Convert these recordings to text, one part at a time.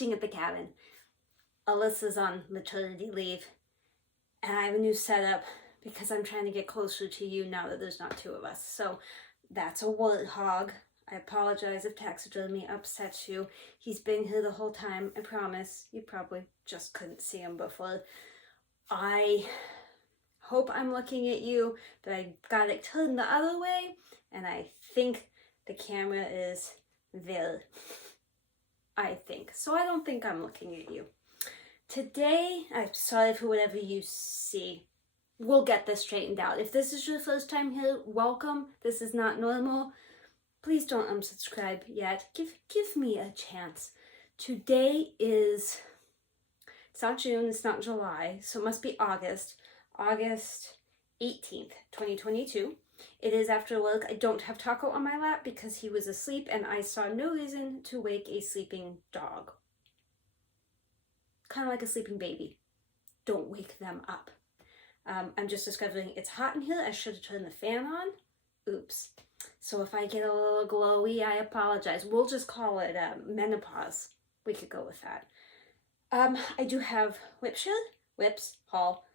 Stitching at the Cabin. Alyssa's on maternity leave, and I have a new setup because I'm trying to get closer to you now that there's not two of us. So that's a warthog. I apologize if taxidermy upsets you. He's been here the whole time, I promise. You probably just couldn't see him before. I hope I'm looking at you, but I got it turned the other way, and I think the camera is there. I think. So I don't think I'm looking at you. Today, I'm sorry for whatever you see. We'll get this straightened out. If this is your first time here, welcome. This is not normal. Please don't unsubscribe yet. Give me a chance. Today is, it's not June, it's not July, so it must be August 18th, 2022. It is after work. I don't have Taco on my lap because he was asleep and I saw no reason to wake a sleeping dog. Kind of like a sleeping baby. Don't wake them up. I'm just discovering it's hot in here. I should have turned the fan on. Oops. So if I get a little glowy, I apologize. We'll just call it menopause. We could go with that. I do have WIP SHARE, WIPs, haul,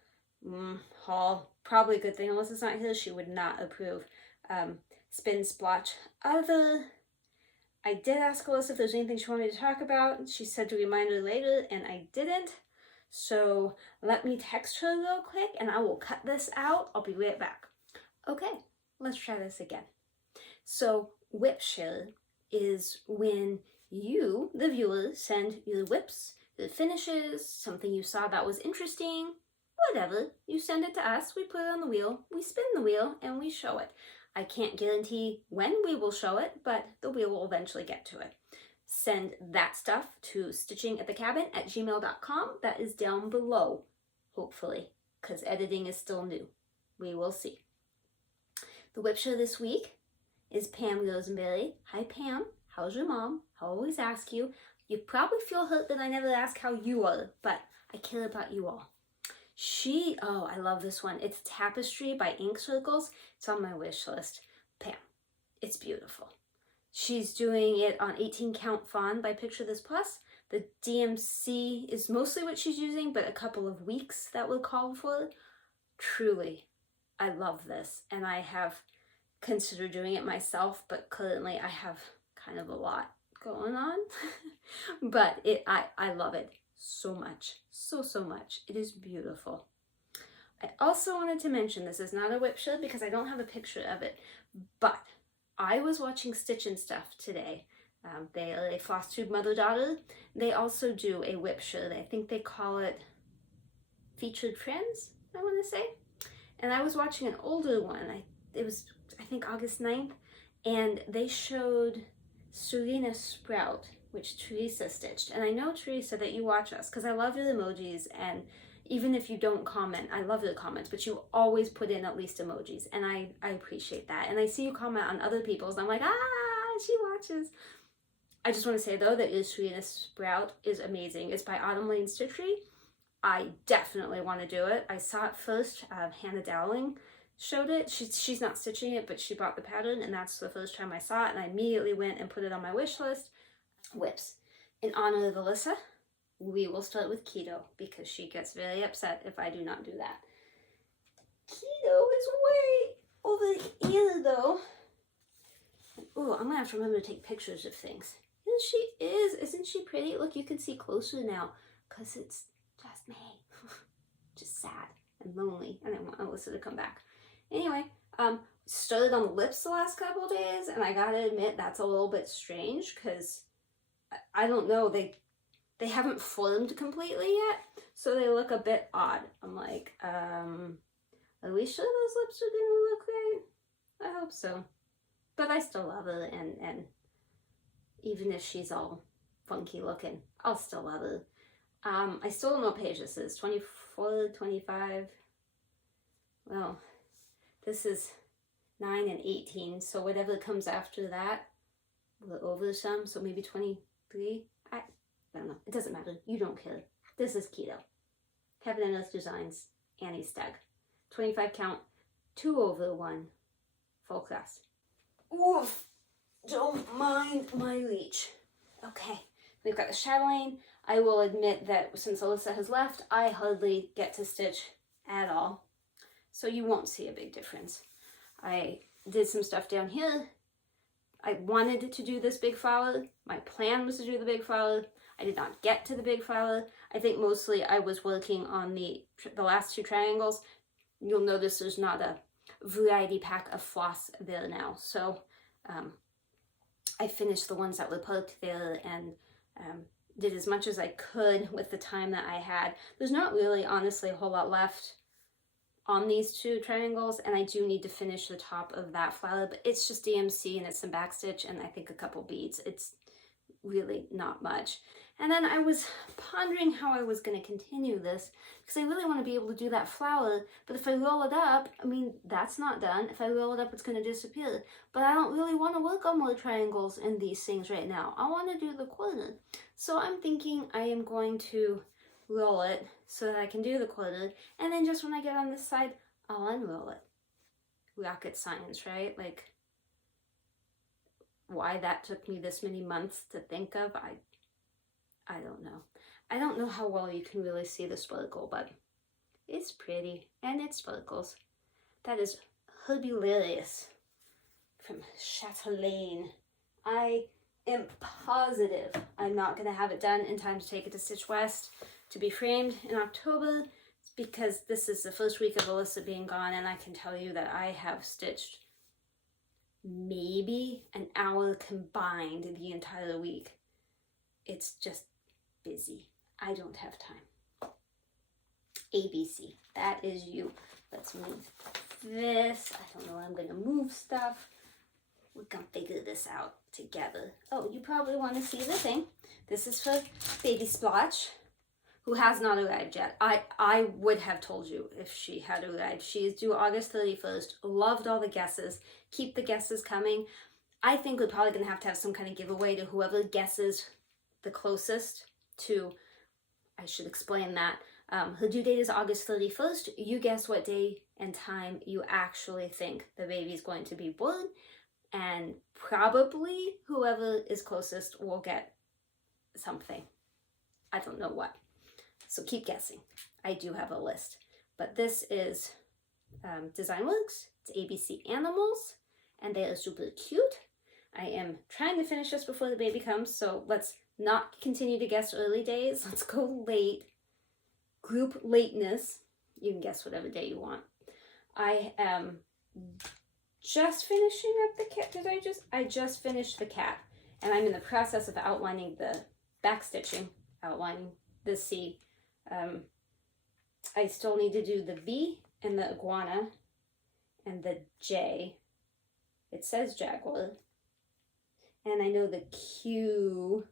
probably a good thing. Alyssa's not here, she would not approve. Spin splotch. Other, I did ask Alyssa if there's anything she wanted to talk about. She said to remind her later, and I didn't. So let me text her real quick, and I will cut this out. I'll be right back. Okay, let's try this again. So WIP SHARE is when you, the viewer, send your WIPs, the finishes, something you saw that was interesting, whatever. You send it to us, we put it on the wheel, we spin the wheel, and we show it. I can't guarantee when we will show it, but the wheel will eventually get to it. Send that stuff to StitchingAtTheCabin@gmail.com. That is down below, hopefully, because editing is still new. We will see. The WIP SHARE this week is Pam Rosenberry. Hi Pam, how's your mom? I always ask you. You probably feel hurt that I never ask how you are, but I care about you all. Oh, I love this one. It's Tapestry by Ink Circles. It's on my wish list. Pam, it's beautiful. She's doing it on 18 count fawn by Picture This Plus. The DMC is mostly what she's using, but a couple of weeks that will call for. Truly, I love this, and I have considered doing it myself, but currently I have kind of a lot going on. But I love it so much, so much. It is beautiful. I also wanted to mention, this is not a WIP SHARE because I don't have a picture of it, but I was watching Stitch and Stuff today. They are a FlossTube mother-daughter. They also do a WIP SHARE. I think they call it Featured Friends, I want to say. And I was watching an older one. It was, I think, August 9th. And they showed Serena Sprout, which Teresa stitched. And I know, Teresa, that you watch us because I love your emojis. And even if you don't comment, I love your comments, but you always put in at least emojis. And I appreciate that. And I see you comment on other people's and I'm like, she watches. I just want to say, though, that Serena Sprout is amazing. It's by Autumn Lane Stitchery. I definitely want to do it. I saw it first. Hannah Dowling showed it. She's not stitching it, but she bought the pattern, and that's the first time I saw it, and I immediately went and put it on my wish list. WIPs. In honor of Alyssa, we will start with Keto, because she gets very upset if I do not do that. Keto is way over here, though. Ooh, I'm gonna have to remember to take pictures of things. Yes, she is. Isn't she pretty? Look, you can see closer now, because it's just me. Just sad and lonely, and I want Alyssa to come back. Anyway, started on the lips the last couple of days, and I gotta admit that's a little bit strange, because I don't know, they haven't formed completely yet, so they look a bit odd. I'm like, are we sure those lips are gonna look right? I hope so. But I still love her, and even if she's all funky looking, I'll still love her. I still don't know what page this is, 24, 25. Well, this is 9 and 18, so whatever comes after that, we're over some, so maybe 23. I don't know, it doesn't matter, you don't care. This is Keto. Heaven and Earth Designs, Annie Steg. 25 count, 2/1, full class. Oof, don't mind my reach. Okay, we've got the Chatelaine. I will admit that since Alyssa has left, I hardly get to stitch at all. So you won't see a big difference. I did some stuff down here. I wanted to do this big flower. My plan was to do the big flower. I did not get to the big flower. I think mostly I was working on the last two triangles. You'll notice there's not a variety pack of floss there now. So I finished the ones that were parked there and did as much as I could with the time that I had. There's not really, honestly, a whole lot left on these two triangles, and I do need to finish the top of that flower, but it's just DMC and it's some backstitch and I think a couple beads. It's really not much. And then I was pondering how I was going to continue this, because I really want to be able to do that flower, but if I roll it up, I mean, that's not done. If I roll it up, it's going to disappear. But I don't really want to work on more triangles in these things right now. I want to do the quarter. So I'm thinking I am going to roll it so that I can do the quarter, and then just when I get on this side, I'll unroll it. Rocket science, right? Like, why that took me this many months to think of, I don't know. I don't know how well you can really see the sparkle, but it's pretty and it sparkles. That is Mirabilia from Chatelaine. I am positive I'm not going to have it done in time to take it to Stitch West to be framed in October, because this is the first week of Alyssa being gone, and I can tell you that I have stitched maybe an hour combined the entire week. It's just busy. I don't have time. ABC, that is you. Let's move this. I don't know where I'm going to move stuff. We're going to figure this out together. Oh, you probably want to see the thing. This is for Baby Splotch, who has not arrived yet. I would have told you if she had arrived. She is due August 31st. Loved all the guesses. Keep the guesses coming. I think we're probably going to have some kind of giveaway to whoever guesses the closest to, I should explain that. Her due date is August 31st. You guess what day and time you actually think the baby's going to be born, and probably whoever is closest will get something. I don't know what. So keep guessing. I do have a list. But this is Design Works. It's ABC Animals, and they are super cute. I am trying to finish this before the baby comes, so let's not continue to guess early days. Let's go late. Group lateness. You can guess whatever day you want. I am just finishing up the cat. I just finished the cat, and I'm in the process of outlining the back stitching, outlining the C. I still need to do the V and the iguana and the J. It says jaguar. And I know the Q.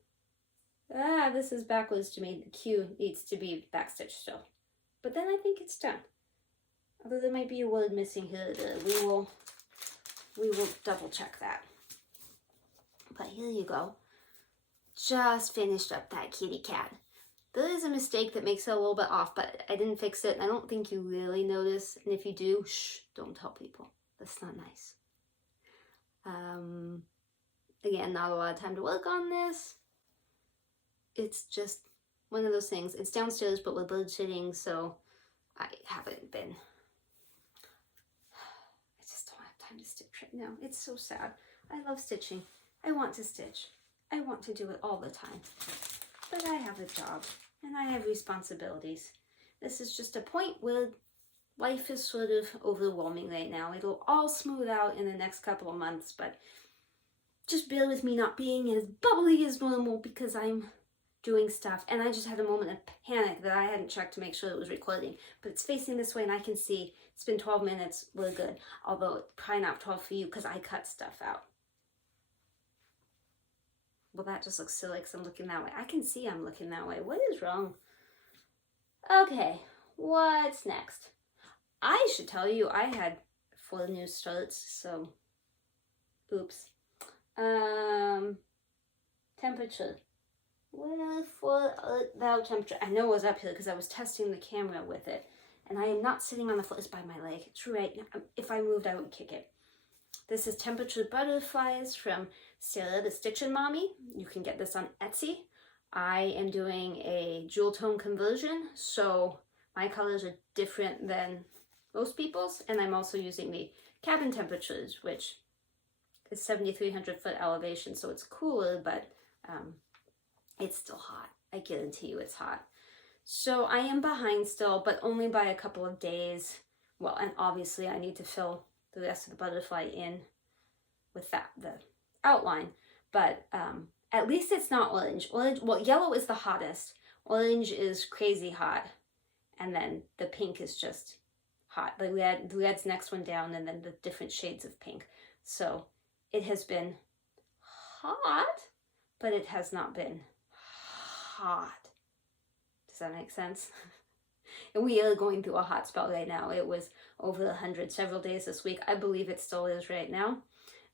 This is backwards to me. The Q needs to be backstitched still. But then I think it's done. Although there might be a word missing here. We will double check that. But here you go. Just finished up that kitty cat. There is a mistake that makes it a little bit off, but I didn't fix it. I don't think you really notice. And if you do, shh, don't tell people. That's not nice. Again, not a lot of time to work on this. It's just one of those things. It's downstairs, but we're bird sitting, so I haven't been. I just don't have time to stitch right now. It's so sad. I love stitching. I want to stitch. I want to do it all the time. But I have a job, and I have responsibilities. This is just a point where life is sort of overwhelming right now. It'll all smooth out in the next couple of months, but just bear with me not being as bubbly as normal because I'm doing stuff. And I just had a moment of panic that I hadn't checked to make sure it was recording. But it's facing this way and I can see it's been 12 minutes. We're good. Although probably not 12 for you because I cut stuff out. Well, that just looks silly because I'm looking that way. I can see I'm looking that way. What is wrong? Okay, what's next? I should tell you I had 4 new starts, so oops. Temperature. Wherefore art thou temperature? I know it was up here because I was testing the camera with it. And I am not sitting on the floor. It's by my leg. It's right. If I moved, I would kick it. This is Temperature Butterflies from Sarah the Stitchin' Mommy. You can get this on Etsy. I am doing a jewel tone conversion, so my colors are different than most people's, and I'm also using the cabin temperatures, which is 7,300 foot elevation, so it's cooler, but it's still hot. I guarantee you it's hot. So I am behind still, but only by a couple of days. Well, and obviously I need to fill the rest of the butterfly in with the outline, but at least it's not orange. Orange, well, yellow is the hottest. Orange is crazy hot, and then the pink is just hot. The red's next one down, and then the different shades of pink. So it has been hot, but it has not been hot. Does that make sense? And we are going through a hot spell right now. It was over 100 several days this week. I believe it still is right now.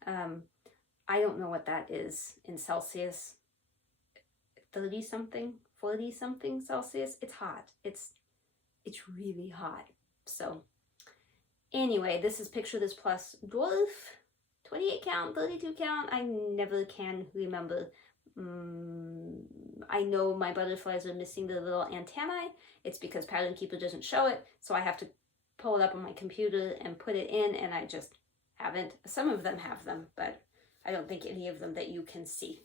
I don't know what that is in Celsius. 30 something, 40 something Celsius. It's hot. It's really hot. So anyway, this is Picture This Plus Dwarf. 28 count, 32 count. I never can remember. I know my butterflies are missing the little antennae. It's because Pattern Keeper doesn't show it, so I have to pull it up on my computer and put it in, and I just haven't. Some of them have them, but I don't think any of them that you can see.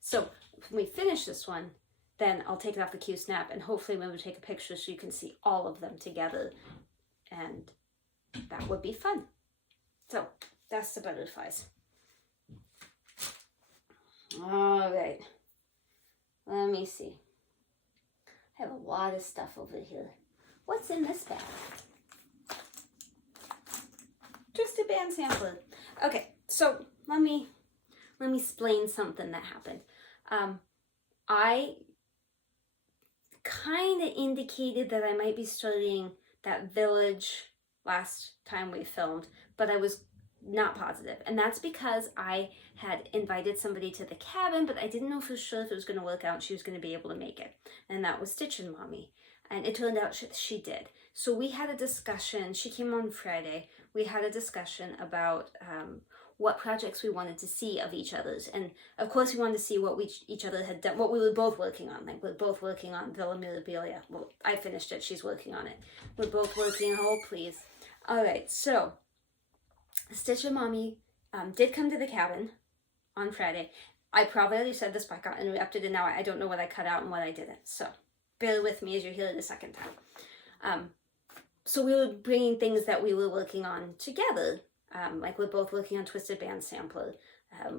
So when we finish this one, then I'll take it off the Q-snap and hopefully remember to take a picture so you can see all of them together, and that would be fun. So that's the butterflies. All right, let me see. I have a lot of stuff over here. What's in this bag? Twisted band sampler. Okay, so let me explain something that happened. I kind of indicated that I might be starting that village last time we filmed, but I was not positive, and that's because I had invited somebody to the cabin, but I didn't know for sure if it was going to work out and she was going to be able to make it, and that was Stitching Mommy, and it turned out she did. So we had a discussion. She came on Friday. We had a discussion about what projects we wanted to see of each other's, and of course we wanted to see what each other had done, what we were both working on. Like, we're both working on Villa Mirabilia. Well, I finished it. She's working on it. We're both working. Hold, please. All right, so Stitching Mommy did come to the cabin on Friday. I probably already said this, but I got interrupted, and now I don't know what I cut out and what I didn't. So bear with me as you hear it a second time. So we were bringing things that we were working on together. Like, we're both working on Twisted Band Sampler.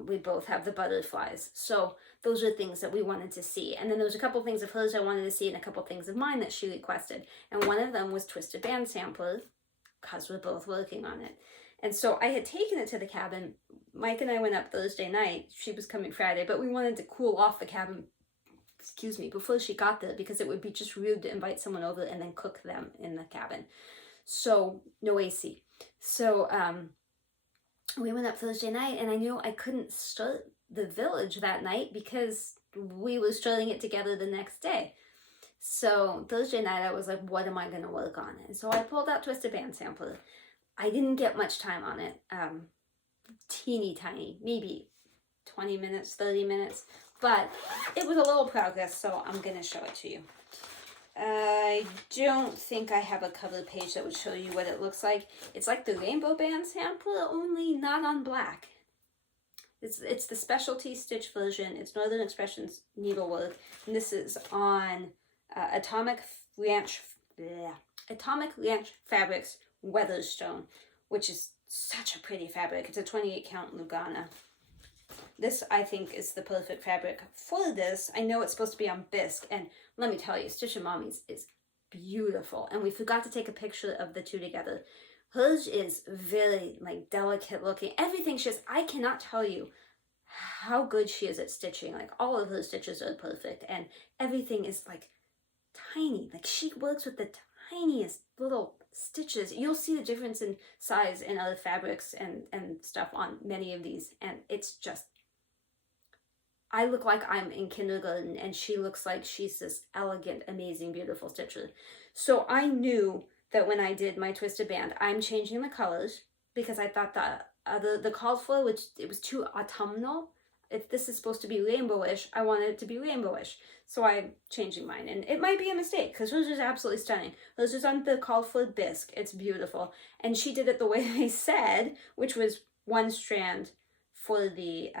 We both have the butterflies. So those are things that we wanted to see. And then there was a couple things of hers I wanted to see and a couple things of mine that she requested. And one of them was Twisted Band Sampler, because we're both working on it. And so I had taken it to the cabin. Mike and I went up Thursday night. She was coming Friday, but we wanted to cool off the cabin, before she got there, because it would be just rude to invite someone over and then cook them in the cabin. So no AC. So we went up Thursday night, and I knew I couldn't start the village that night because we were starting it together the next day. So Thursday night I was like, what am I going to work on? And so I pulled out Twisted Band Sampler. I didn't get much time on it, teeny tiny, maybe 20 minutes, 30 minutes, but it was a little progress, so I'm going to show it to you. I don't think I have a cover page that would show you what it looks like. It's like the Rainbow Band Sampler, only not on black. It's the specialty stitch version. It's Northern Expressions needlework, and this is on Atomic Ranch Fabrics Weatherstone, which is such a pretty fabric. It's a 28 count Lugana. This, I think, is the perfect fabric for this. I know it's supposed to be on bisque, and let me tell you, Stitching Mommy's is beautiful, and we forgot to take a picture of the two together. Hers is very, like, delicate looking. Everything she has, I cannot tell you how good she is at stitching. Like, all of her stitches are perfect, and everything is, like, tiny. Like, she works with the tiniest little stitches. You'll see the difference in size in other fabrics and stuff on many of these, and it's just, I look like I'm in kindergarten, and she looks like she's this elegant, amazing, beautiful stitcher. So I knew that when I did my Twisted Band, I'm changing the colors because I thought the called for, which it was too autumnal. if this is supposed to be rainbowish, I want it to be rainbowish. So I'm changing mine, and it might be a mistake because hers is absolutely stunning. Hers is on the called for bisque. It's beautiful. And she did it the way they said, which was one strand for the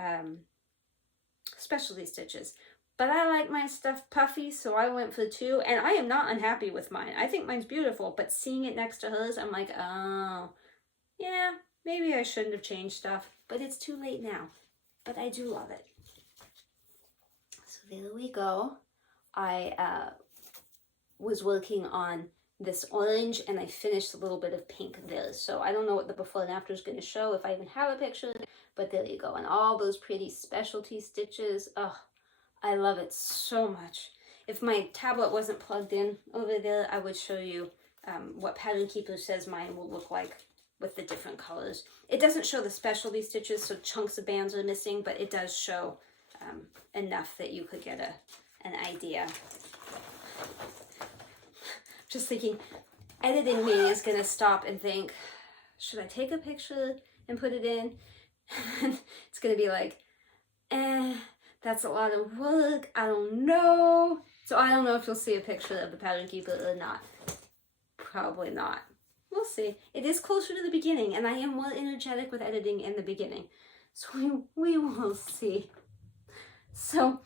specialty stitches. But I like my stuff puffy, so I went for 2, and I am not unhappy with mine. I think mine's beautiful, but seeing it next to hers, I'm like, oh, yeah, maybe I shouldn't have changed stuff, but it's too late now. But I do love it. So there we go. I was working on this orange, and I finished a little bit of pink there. So I don't know what the before and after is going to show, if I even have a picture, but there you go. And all those pretty specialty stitches. Oh, I love it so much. If my tablet wasn't plugged in over there, I would show you what Pattern Keeper says mine will look like with the different colors. It doesn't show the specialty stitches, so chunks of bands are missing, but it does show enough that you could get an idea. Just thinking, editing me is going to stop and think, should I take a picture and put it in? It's going to be like, that's a lot of work. I don't know. So I don't know if you'll see a picture of the Pattern Keeper or not. Probably not. We'll see. It is closer to the beginning, and I am more energetic with editing in the beginning. So we will see. So,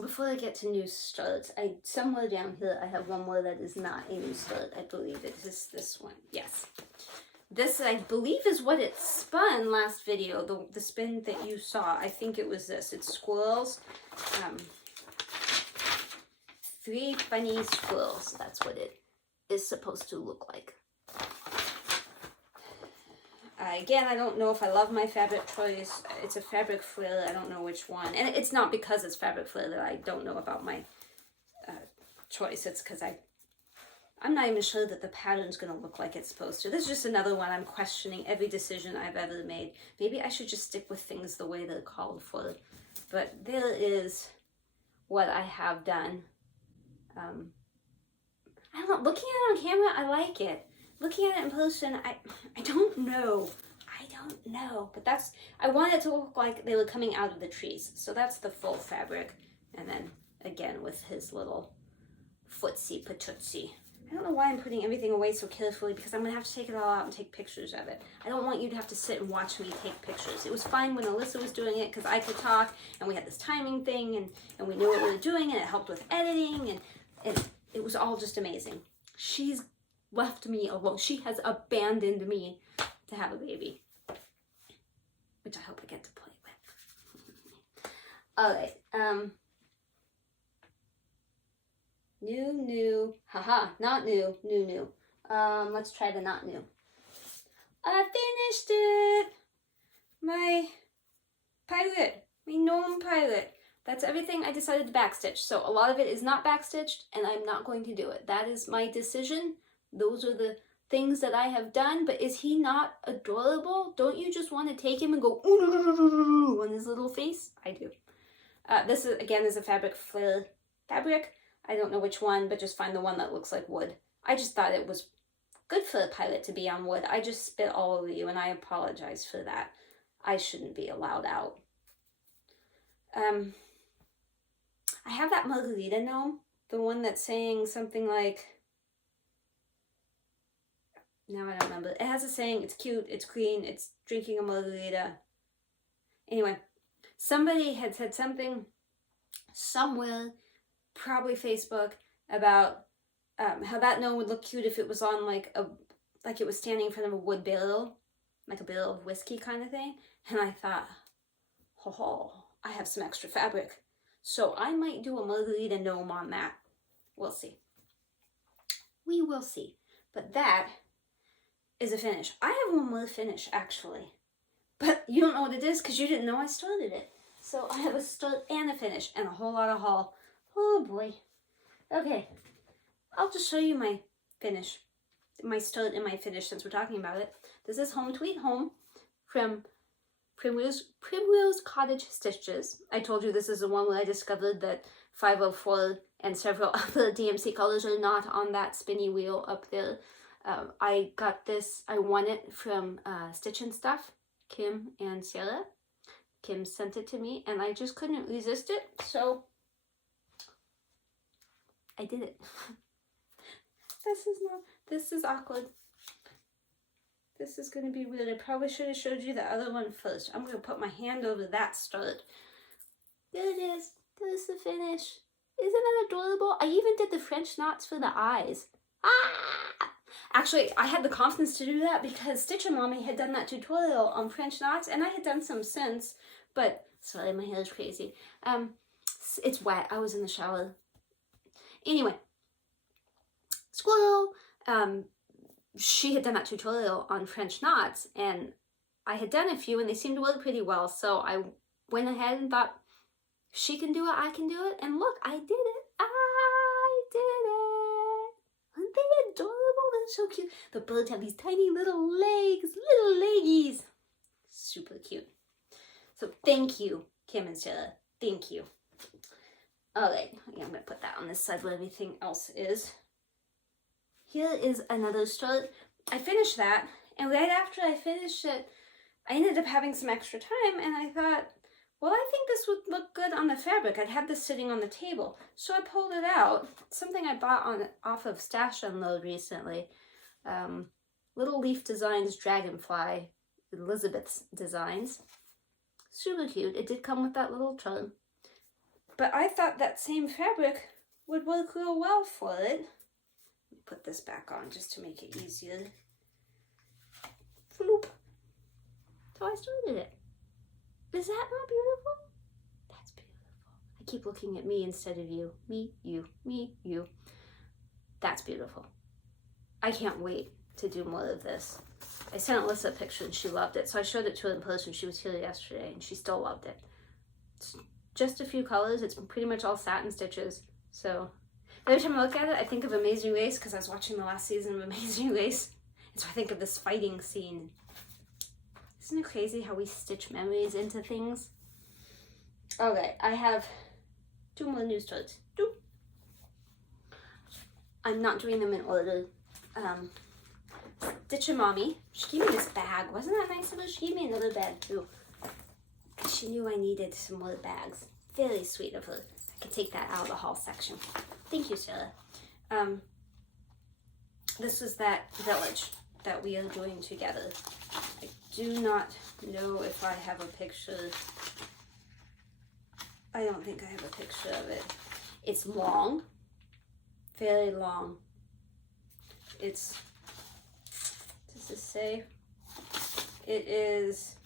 before I get to new starts, somewhere down here I have one more that is not a new start. I believe it is this one. Yes. This, I believe, is what it spun last video, the spin that you saw. I think it was this. It's squirrels. 3 funny squirrels. That's what it is supposed to look like. Again, I don't know if I love my fabric choice. It's a fabric flare. I don't know which one. And it's not because it's fabric flare that I don't know about my choice. It's because I'm not even sure that the pattern's going to look like it's supposed to. This is just another one I'm questioning every decision I've ever made. Maybe I should just stick with things the way they're called for. But there is what I have done. I don't know. Looking at it on camera, I like it. Looking at it in person, I don't know. I don't know. But that's, I want it to look like they were coming out of the trees. So that's the full fabric. And then, again, with his little footsie patootsy. I don't know why I'm putting everything away so carefully, because I'm going to have to take it all out and take pictures of it. I don't want you to have to sit and watch me take pictures. It was fine when Alyssa was doing it because I could talk and we had this timing thing and we knew what we were doing and it helped with editing and it was all just amazing. She's left me alone. She has abandoned me to have a baby, which I hope I get to play with. All right. New, haha, not new, new. Let's try the not new. I finished it! My pilot, my gnome pilot. That's everything I decided to backstitch. So a lot of it is not backstitched, and I'm not going to do it. That is my decision. Those are the things that I have done, but is he not adorable? Don't you just want to take him and go ooh on his little face? I do. This is, again, is a fabric flare fabric. I don't know which one, but just find the one that looks like wood. I just thought it was good for a pilot to be on wood. I just spit all over you, and I apologize for that. I shouldn't be allowed out. I have that margarita gnome, the one that's saying something like, now I don't remember. It has a saying, it's cute, it's clean, it's drinking a margarita. Anyway, somebody had said something somewhere, probably Facebook, about how that gnome would look cute if it was on like it was standing in front of a wood barrel, like a barrel of whiskey kind of thing. And I thought, ho, I have some extra fabric. So I might do a margarita gnome on that. We'll see. We will see. But that is a finish. I have one more finish, actually. But you don't know what it is because you didn't know I started it. So I have a start and a finish and a whole lot of haul. Oh boy. Okay. I'll just show you my finish. My start and my finish since we're talking about it. This is Home Tweet Home from Primrose Cottage Stitches. I told you this is the one where I discovered that 504 and several other DMC colors are not on that spinny wheel up there. I got this, I won it from Stitch and Stuff, Kim and Sarah. Kim sent it to me, and I just couldn't resist it, so I did it. This is awkward. This is going to be weird. I probably should have showed you the other one first. I'm going to put my hand over that start. There it is. There's the finish. Isn't that adorable? I even did the French knots for the eyes. Ah! Actually, I had the confidence to do that because Stitcher Mommy had done that tutorial on French knots, and I had done some since, but sorry, my hair is crazy. It's wet. I was in the shower. Anyway, squirrel. She had done that tutorial on French knots, and I had done a few, and they seemed to work pretty well, so I went ahead and thought, she can do it, I can do it, and look, I did it. I did it. Aren't they adorable? They're so cute. The birds have these tiny little legs, little leggies. Super cute. So thank you, Kim and Sarah. Thank you. All right, I'm going to put that on this side where everything else is. Here is another start. I finished that, and right after I finished it, I ended up having some extra time, and I thought, well, I think this would look good on the fabric. I'd had this sitting on the table, so I pulled it out. Something I bought off of Stash Unload recently. Little Leaf Designs Dragonfly, Elizabeth's Designs. Super cute. It did come with that little charm. But I thought that same fabric would work real well for it. Put this back on just to make it easier. Floop. So I started it. Is that not beautiful? That's beautiful. I keep looking at me instead of you. Me, you, me, you. That's beautiful. I can't wait to do more of this. I sent Alyssa a picture and she loved it. So I showed it to her in person. She was here yesterday and she still loved it. It's just a few colors. It's pretty much all satin stitches. So every time I look at it, I think of Amazing Race because I was watching the last season of Amazing Race. And so I think of this fighting scene. Isn't it crazy how we stitch memories into things? Okay, I have 2 more new starts. 2. I'm not doing them in order. Stitcher Mommy, she gave me this bag. Wasn't that nice of her? She gave me another bag too. She knew I needed some more bags. Very sweet of her. I can take that out of the haul section. Thank you, Sarah. This is that village that we are doing together. I do not know if I have a picture. I don't think I have a picture of it. It's long, very long. It's, does this say? It is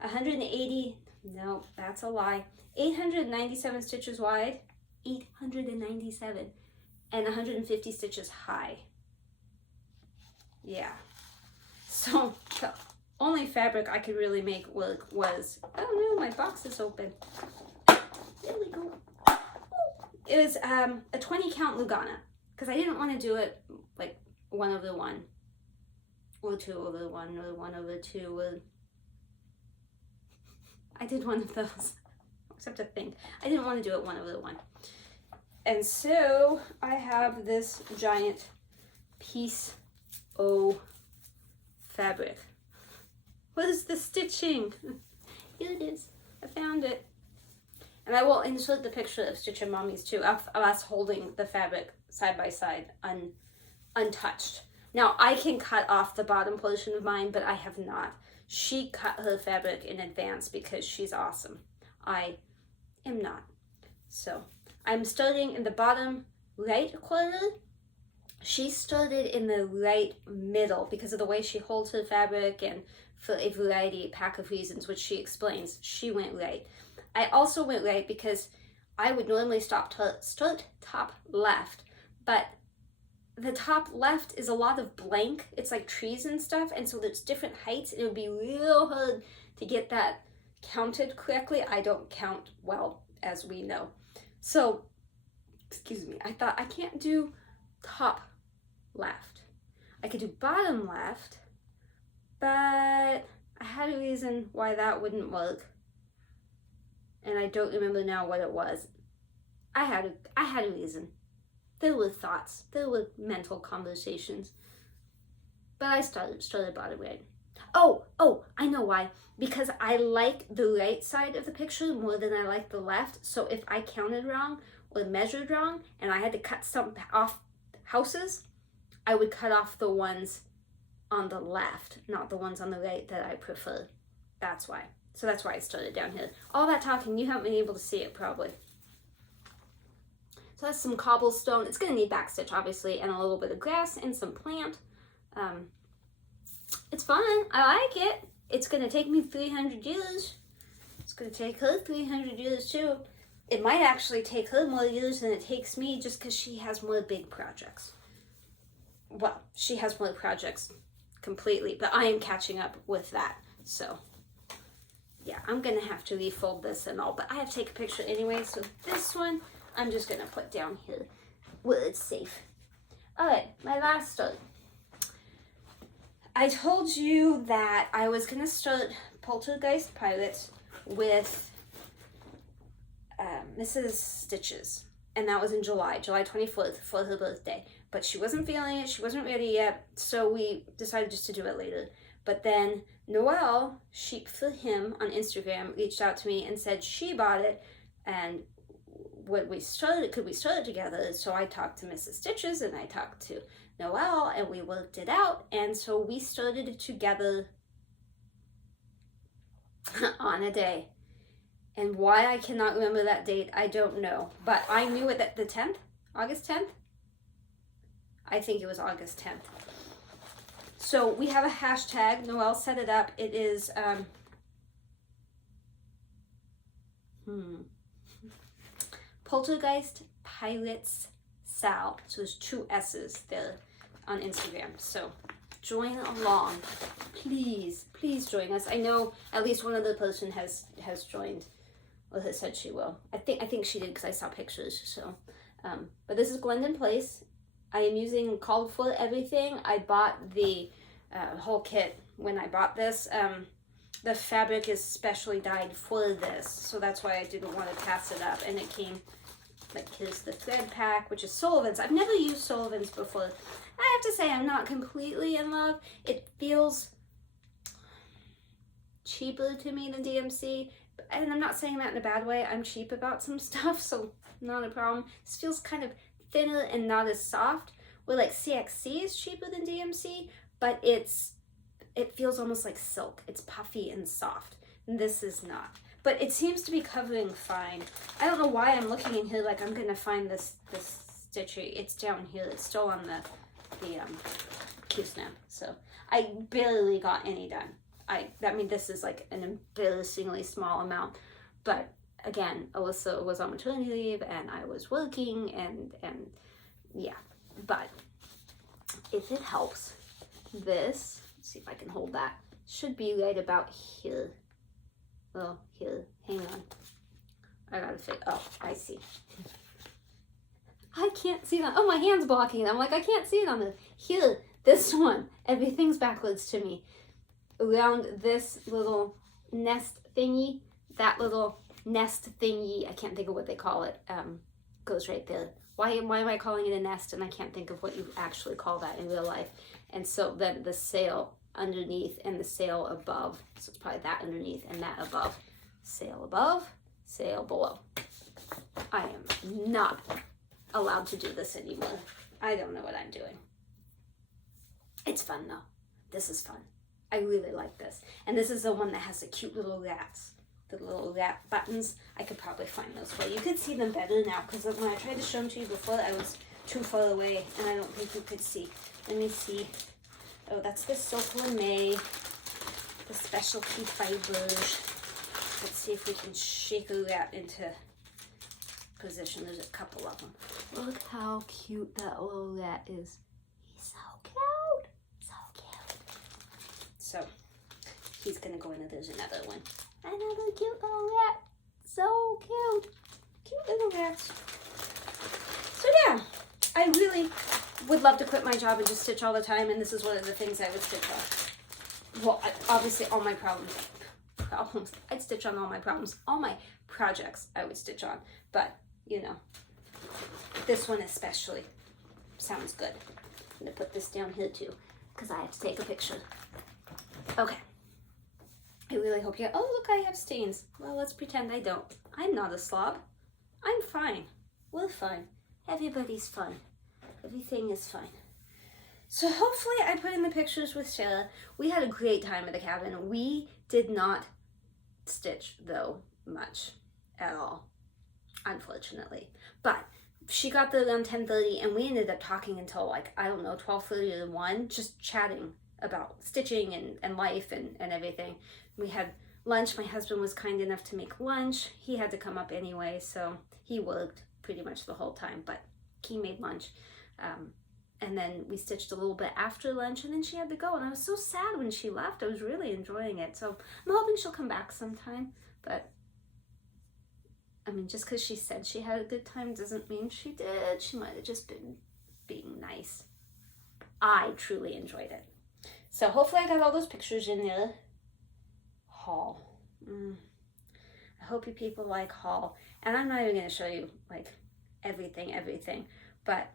180, no, that's a lie. 897 stitches wide, 897, and 150 stitches high. Yeah. So the only fabric I could really make work was, oh no, my box is open. There we go. It was a 20 count Lugana because I didn't want to do it like 1/1 or 2/1 or 1/2 or I did one of those. Except to think. I didn't want to do it 1/1. And so I have this giant piece of fabric. What is the stitching? Here it is. I found it. And I will insert the picture of Stitcher Mommy's too, of us holding the fabric side by side, untouched. Now, I can cut off the bottom portion of mine, but I have not. She cut her fabric in advance because she's awesome. I am not. So, I'm starting in the bottom right corner. She started in the right middle because of the way she holds her fabric and for a variety pack of reasons, which she explains. She went right. I also went right because I would normally start top left, but the top left is a lot of blank. It's like trees and stuff, and so there's different heights, and it would be real hard to get that counted correctly. I don't count well, as we know. So, excuse me, I thought I can't do top left. I could do bottom left, but I had a reason why that wouldn't work. And I don't remember now what it was. I had a reason. There were thoughts. There were mental conversations. But I started bottom right. Oh, I know why. Because I like the right side of the picture more than I like the left. So if I counted wrong or measured wrong and I had to cut some off houses, I would cut off the ones on the left, not the ones on the right that I prefer. That's why. So that's why I started down here. All that talking, you haven't been able to see it probably. So that's some cobblestone. It's gonna need backstitch obviously, and a little bit of grass and some plant. It's fun, I like it. It's gonna take me 300 years. It's gonna take her 300 years too. It might actually take her more years than it takes me just because she has more big projects. Well, she has more projects completely, but I am catching up with that. So yeah, I'm gonna have to refold this and all, but I have to take a picture anyway, so this one I'm just gonna put down here where it's safe. All right, my last start. I told you that I was gonna start Poltergeist Pirates with Mrs. Stitches, and that was in July 24th for her birthday. But she wasn't feeling it, she wasn't ready yet, so we decided just to do it later. But then Noelle, Sheep for Him on Instagram, reached out to me and said she bought it, and could we start it together? So I talked to Mrs. Stitches and I talked to Noelle and we worked it out, and so we started it together on a day. And why I cannot remember that date, I don't know. But I knew it at the 10th, August 10th? I think it was August 10th. So we have a hashtag, Noelle set it up. It is, Poltergeist Pirates Sal. So there's 2 S's there on Instagram. So join along. Please join us. I know at least one other person has joined, or has said she will. I think she did because I saw pictures. So, but this is Glendon Place. I am using Called For Everything. I bought the whole kit when I bought this. The fabric is specially dyed for this, so that's why I didn't want to pass it up. And it came, like, here's the thread pack, which is Sullivan's. I've never used Sullivan's before. I have to say I'm not completely in love. It feels cheaper to me than DMC, and I'm not saying that in a bad way. I'm cheap about some stuff, so not a problem. This feels kind of thinner and not as soft. Where like CXC is cheaper than DMC, but it feels almost like silk. It's puffy and soft, and this is not. But it seems to be covering fine. I don't know why I'm looking in here like I'm gonna find this stitchery. It's down here. It's still on the Q-snap. So I barely got any done. This is like an embarrassingly small amount. But again, Alyssa was on maternity leave and I was working and yeah. But if it helps, this, let's see if I can hold that, should be right about here. Well, here, hang on. I gotta fit, oh, I see. I can't see that. Oh, my hand's blocking it. I'm like, I can't see it on the, here, this one. Everything's backwards to me. Around this little nest thingy, that little nest thingy, I can't think of what they call it, goes right there. Why am I calling it a nest and I can't think of what you actually call that in real life? And so then the sail underneath and the sail above. So it's probably that underneath and that above. Sail above, sail below. I am not allowed to do this anymore. I don't know what I'm doing. It's fun though. This is fun. I really like this. And this is the one that has the cute little rats. The little rat buttons. I could probably find those for you. You could see them better now because when I tried to show them to you before, I was too far away and I don't think you could see. Let me see. Oh, that's the Silk Lame, the specialty fibers. Let's see if we can shake a rat into position. There's a couple of them. Look how cute that little rat is. He's so cute. So cute. So he's gonna go in there. There's another one. Another cute little rat. So cute. Cute little rats. So yeah, I really would love to quit my job and just stitch all the time, and this is one of the things I would stitch on. Well, obviously all my problems. I'd stitch on all my problems. All my projects I would stitch on. But, you know, this one especially sounds good. I'm going to put this down here too, because I have to take a picture. Okay. I really hope you, oh look, I have stains. Well, let's pretend I don't. I'm not a slob. I'm fine. We're fine. Everybody's fine. Everything is fine. So hopefully I put in the pictures with Sarah. We had a great time at the cabin. We did not stitch though much at all, unfortunately. But she got there around 10:30 and we ended up talking until like, I don't know, 12:30 or 1, just chatting about stitching and life and everything. We had lunch. My husband was kind enough to make lunch. He had to come up anyway, so he worked pretty much the whole time, but he made lunch. And then we stitched a little bit after lunch, and then she had to go. And I was so sad when she left. I was really enjoying it. So I'm hoping she'll come back sometime. But, I mean, just because she said she had a good time doesn't mean she did. She might have just been being nice. I truly enjoyed it. So hopefully I got all those pictures in there. Haul. I hope you people like haul. And I'm not even going to show you, like, everything. But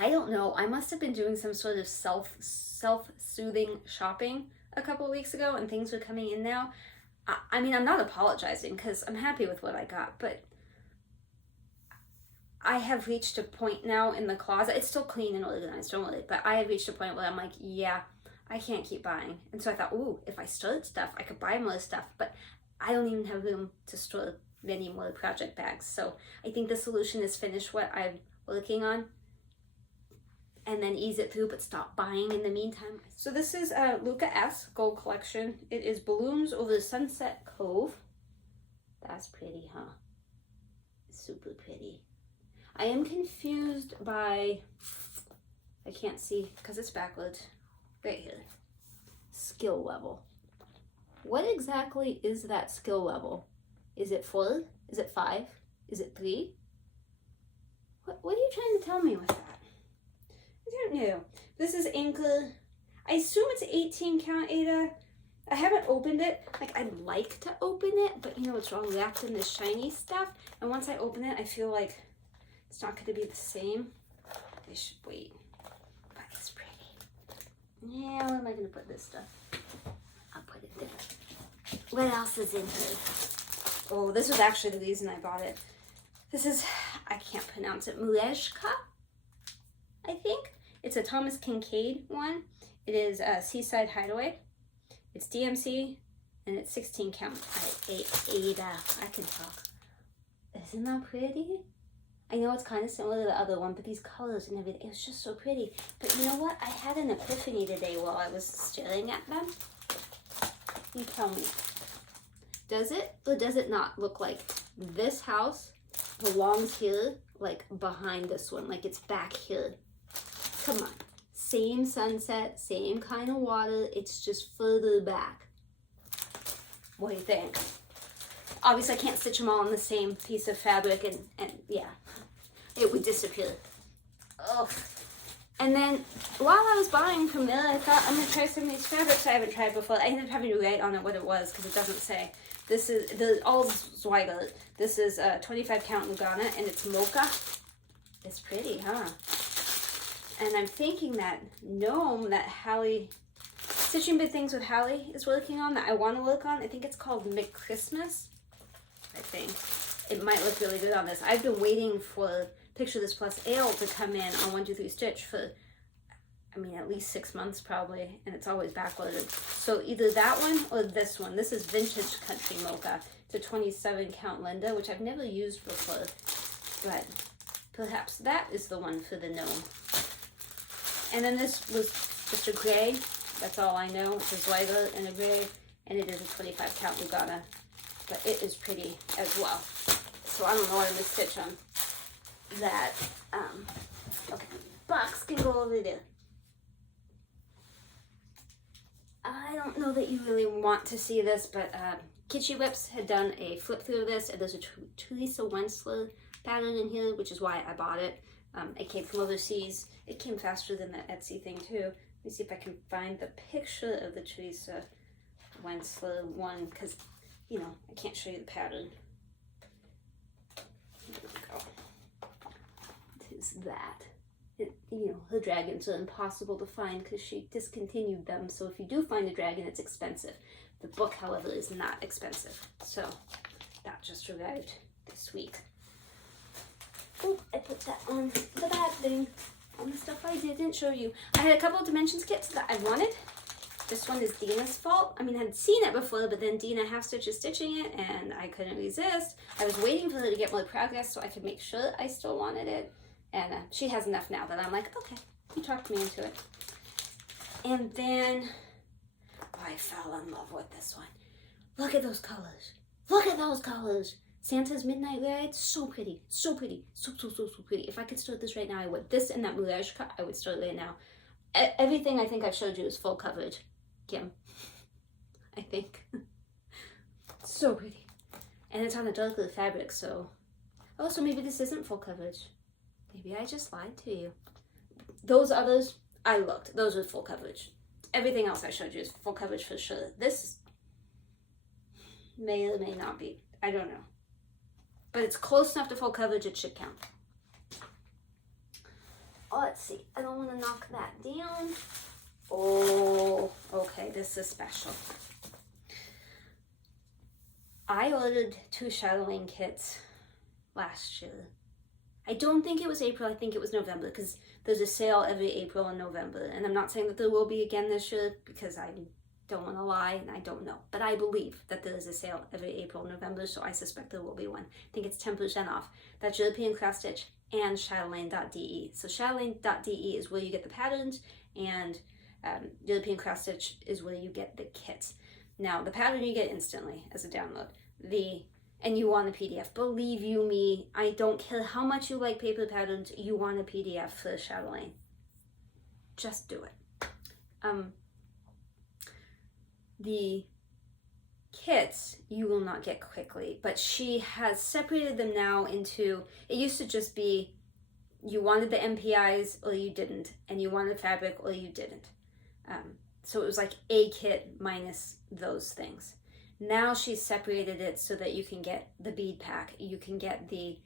I don't know. I must have been doing some sort of self-soothing shopping a couple of weeks ago, and things are coming in now. I mean, I'm not apologizing because I'm happy with what I got, but I have reached a point now in the closet. It's still clean and organized, don't worry, but I have reached a point where I'm like, yeah, I can't keep buying. And so I thought, ooh, if I stored stuff, I could buy more stuff, but I don't even have room to store many more project bags. So I think the solution is finish what I'm working on and then ease it through, but stop buying in the meantime. So this is Luca S. Gold Collection. It is Balloons Over Sunset Cove. That's pretty, huh? Super pretty. I am confused by, I can't see because it's backwards. Right here. Skill level. What exactly is that skill level? Is it 4? Is it 5? Is it 3? What are you trying to tell me with that? I don't know. This is Anchor. I assume it's 18 count, Ada. I haven't opened it. Like, I'd like to open it, but you know what's wrong? Wrapped in this shiny stuff. And once I open it, I feel like it's not going to be the same. I should wait. But it's pretty. Yeah, where am I going to put this stuff? I'll put it there. What else is in here? Oh, this was actually the reason I bought it. This is, I can't pronounce it, Muleshka, I think. It's a Thomas Kincaid one. It is a Seaside Hideaway. It's DMC, and it's 16 count. Ada, I can talk. Isn't that pretty? I know it's kind of similar to the other one, but these colors and everything, it was just so pretty. But you know what? I had an epiphany today while I was staring at them. You tell me. Does it or does it not look like this house belongs here, like behind this one, like it's back here? Come on. Same sunset, same kind of water, it's just further back. What do you think? Obviously I can't stitch them all on the same piece of fabric and yeah, it would disappear. Ugh. And then while I was buying from there, I thought I'm gonna try some of these fabrics I haven't tried before. I ended up having to write on it what it was because it doesn't say. This is the all Zweigert. This is 25 count Lugana and it's mocha. It's pretty, huh? And I'm thinking that gnome that Hallie, Stitching Big Things with Hallie is working on, that I want to work on, I think it's called McChristmas. I think it might look really good on this. I've been waiting for Picture This Plus Ale to come in on 1, 2, 3 Stitch for, I mean, at least 6 months probably, and it's always backloaded. So either that one or this one. This is Vintage Country Mocha. It's a 27 count Linda, which I've never used before, but perhaps that is the one for the gnome. And then this was just a gray. That's all I know. It's a Zweigert and a gray, and it is a 25 count Lugana, but it is pretty as well. So I don't know what I'm gonna stitch on that. Okay, box can go over there. I don't know that you really want to see this, but Kitschy Whips had done a flip through of this, and there's a Teresa Wensler pattern in here, which is why I bought it. It came from overseas. It came faster than that Etsy thing too. Let me see if I can find the picture of the Teresa Wensler one, because, you know, I can't show you the pattern. There we go. It is that. you know, her dragons are impossible to find because she discontinued them. So if you do find a dragon, it's expensive. The book, however, is not expensive. So that just arrived this week. Oh, I put that on the bad thing, on the stuff I didn't show you. I had a couple of Dimensions kits that I wanted. This one is Dina's fault. I mean, I had seen it before, but then Dina half stitch is stitching it, and I couldn't resist. I was waiting for her to get more progress so I could make sure I still wanted it. And she has enough now that I'm like, okay, you talked me into it. And then, oh, I fell in love with this one. Look at those colors. Look at those colors. Santa's Midnight Red, so pretty, so pretty, so pretty. If I could start this right now, I would. This and that Mirage cut, I would start right now. Everything I think I've showed you is full coverage, Kim. I think. So pretty. And it's on a darker fabric, so... Oh, so maybe this isn't full coverage. Maybe I just lied to you. Those others, I looked. Those are full coverage. Everything else I showed you is full coverage for sure. This may or may not be. I don't know. But it's close enough to full coverage, it should count. Oh, let's see. I don't want to knock that down. Oh, okay. This is special. I ordered 2 Chatelaine kits last year. I don't think it was April. I think it was November because there's a sale every April and November. And I'm not saying that there will be again this year because I don't want to lie and I don't know. But I believe that there is a sale every April and November, so I suspect there will be one. I think it's 10% off. That's European Cross Stitch and Chatelaine.de. So Chatelaine.de is where you get the patterns, and European Cross Stitch is where you get the kits. Now, the pattern you get instantly as a download. And you want a PDF. Believe you me, I don't care how much you like paper patterns, you want a PDF for Chatelaine. Just do it. The kits you will not get quickly, but she has separated them now into, it used to just be you wanted the MPIs or you didn't, and you wanted fabric or you didn't. So it was like a kit minus those things. Now she's separated it so that you can get the bead pack, you can get the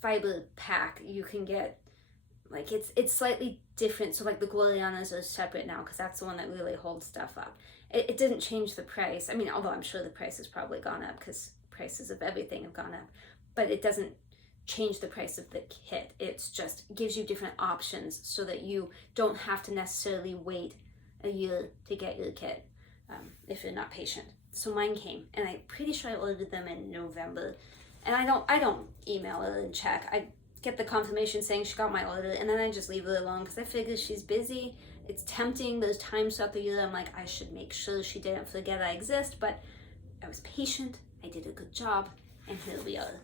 fiber pack, you can get, like, it's slightly different. So like the Glorianas are separate now because that's the one that really holds stuff up. It didn't change the price. I mean, although I'm sure the price has probably gone up because prices of everything have gone up, but it doesn't change the price of the kit. It's just gives you different options so that you don't have to necessarily wait a year to get your kit. If you're not patient. So mine came, and I'm pretty sure I ordered them in November. And I don't email her and check. I get the confirmation saying she got my order, and then I just leave her alone because I figure she's busy. It's tempting. There's times throughout the year I'm like, I should make sure she didn't forget I exist, but I was patient. I did a good job, and here we are.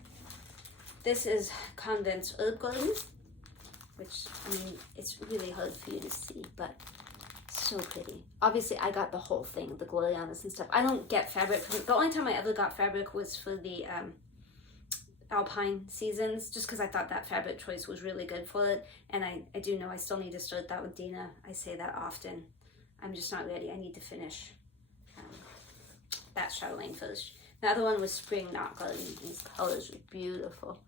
This is Convent's Herb Garden, which, I mean, it's really hard for you to see, but so pretty. Obviously, I got the whole thing, the Glorianas and stuff. I don't get fabric. The only time I ever got fabric was for the Alpine seasons, just because I thought that fabric choice was really good for it. And I do know I still need to start that with Dina. I say that often. I'm just not ready. I need to finish that Chatelaine first. The other one was Spring Knot Garden. These colors are beautiful.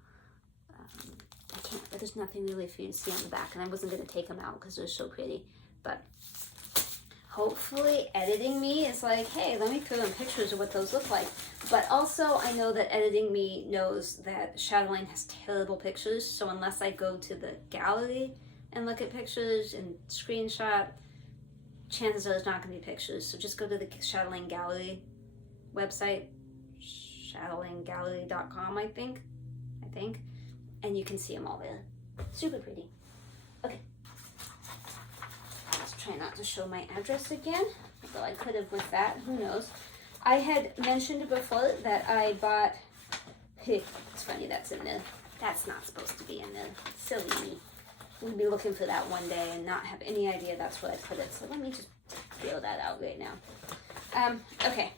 I can't, but there's nothing really for you to see on the back, and I wasn't going to take them out because they're so pretty. But hopefully editing me is like, hey, let me put in pictures of what those look like. But also I know that editing me knows that Chatelaine has terrible pictures, so unless I go to the gallery and look at pictures and screenshot, chances are there's not going to be pictures. So just go to the Chatelaine gallery website, chatelaingallery.com, I think, and you can see them all there. Super pretty. Okay. Try not to show my address again, although I could have with that, who knows. I had mentioned before that I bought, it's funny that's in there, that's not supposed to be in there, silly me. We'll be looking for that one day and not have any idea that's where I put it, so let me just feel that out right now. Okay,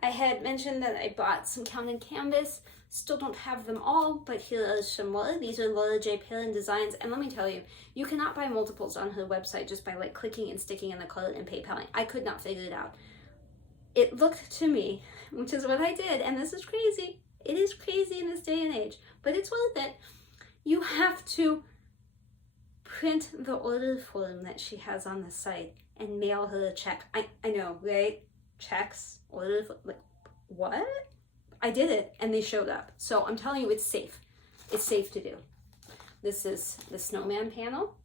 I had mentioned that I bought some counted canvas. Still don't have them all, but here are some more. These are Laura J. Palin designs, and let me tell you, you cannot buy multiples on her website just by like clicking and sticking in the card and PayPaling. I could not figure it out. It looked to me, which is what I did, and this is crazy. It is crazy in this day and age, but it's worth it. You have to print the order form that she has on the site and mail her a check. I know, right? Checks, order, like, what? I did it and they showed up. So I'm telling you, it's safe. It's safe to do. This is the snowman panel.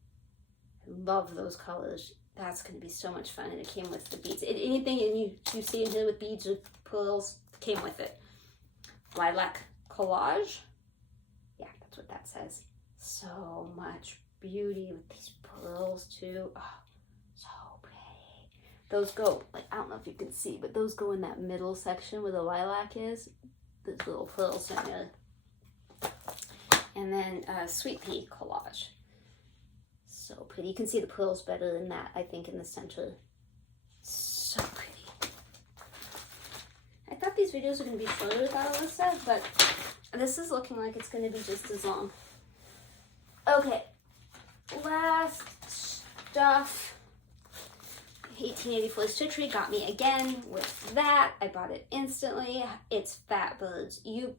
I love those colors. That's going to be so much fun. And it came with the beads. Anything you see in here with beads or pearls came with it. Lilac collage. Yeah, that's what that says. So much beauty with these pearls too. Oh, so pretty. Those go, like, I don't know if you can see, but those go in that middle section where the lilac is. Those little pearls in there. And then sweet pea collage. So pretty. You can see the pearls better than that, I think, in the center. So pretty. I thought these videos were going to be shorter without Alyssa, but this is looking like it's going to be just as long. Okay, last stuff. 1884 Stitchery got me again with that. I bought it instantly. It's Fat Birds. You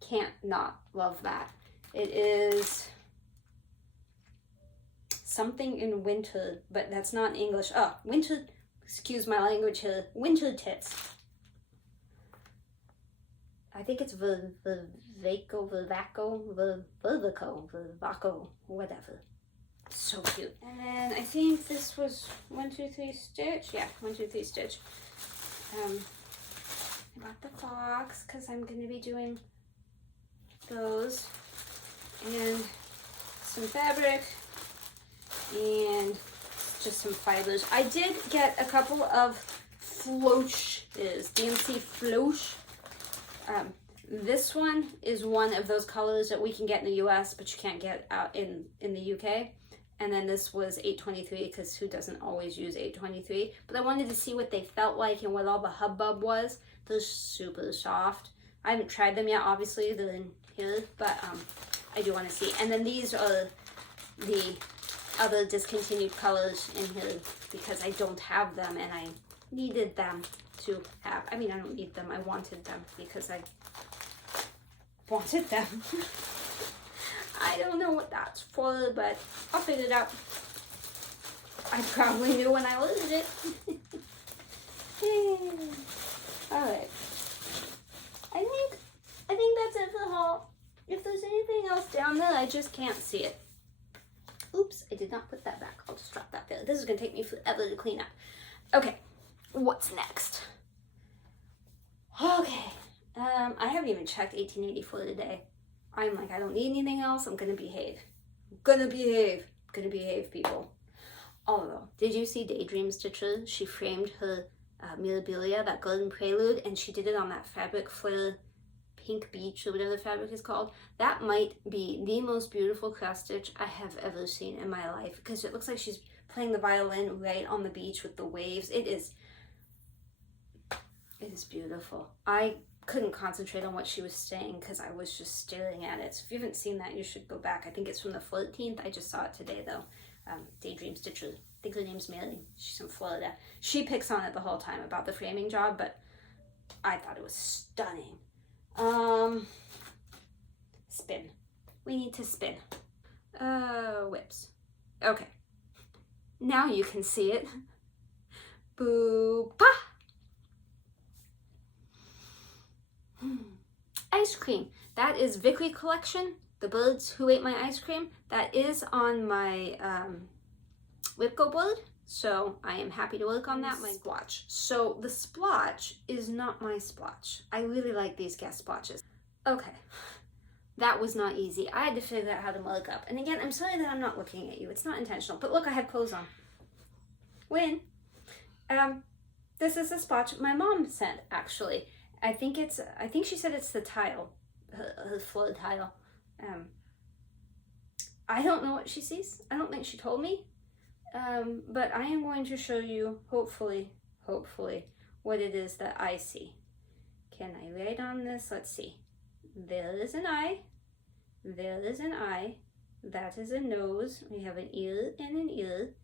can't not love that. It is something in winter, but that's not English. Oh, winter, excuse my language here. Winter tits. I think it's Vaco, whatever. So cute. And then I think this was 1, 2, 3 Stitch. Yeah, 1, 2, 3 Stitch. I got the fox because I'm going to be doing those. And some fabric. And just some fibers. I did get a couple of Flosstubers, DMC Floss. This one is one of those colors that we can get in the US, but you can't get out in the UK. And then this was 823, because who doesn't always use 823? But I wanted to see what they felt like and what all the hubbub was. They're super soft. I haven't tried them yet, obviously, they're in here, but I do want to see. And then these are the other discontinued colors in here because I don't have them and I needed them to have. I mean, I don't need them, I wanted them because I wanted them. I don't know what that's for, but I'll figure it out. I probably knew when I ordered it. Alright. I think that's it for the haul. If there's anything else down there, I just can't see it. Oops, I did not put that back. I'll just drop that there. This is going to take me forever to clean up. Okay, what's next? Okay, I haven't even checked 1884 today. I'm like, I don't need anything else. I'm going to behave. I'm going to behave. I'm going to behave, people. Although, did you see Daydream Stitcher? She framed her Mirabilia, that Golden Prelude, and she did it on that fabric flare Pink Beach or whatever the fabric is called. That might be the most beautiful cross stitch I have ever seen in my life because it looks like she's playing the violin right on the beach with the waves. It is beautiful. I couldn't concentrate on what she was saying because I was just staring at it. So if you haven't seen that, you should go back. I think it's from the 14th. I just saw it today though. Daydream Stitcher. I think her name's Mary. She's from Florida. She picks on it the whole time about the framing job, but I thought it was stunning. Spin. We need to spin. Whips. Okay. Now you can see it. Boo-pa! Ice cream. That is Vickery Collection. The Birds Who Ate My Ice Cream. That is on my WIP board. So I am happy to work on that. My splotch. So the splotch is not my splotch. I really like these guest splotches. Okay, that was not easy. I had to figure out how to mark up. And again, I'm sorry that I'm not looking at you. It's not intentional. But look, I have clothes on. Win. This is the splotch my mom sent, actually. I think she said it's the tile, her floor tile. I don't know what she sees. I don't think she told me. But I am going to show you, hopefully, what it is that I see. Can I write on this? Let's see. There is an eye. There is an eye. That is a nose. We have an ear and an ear.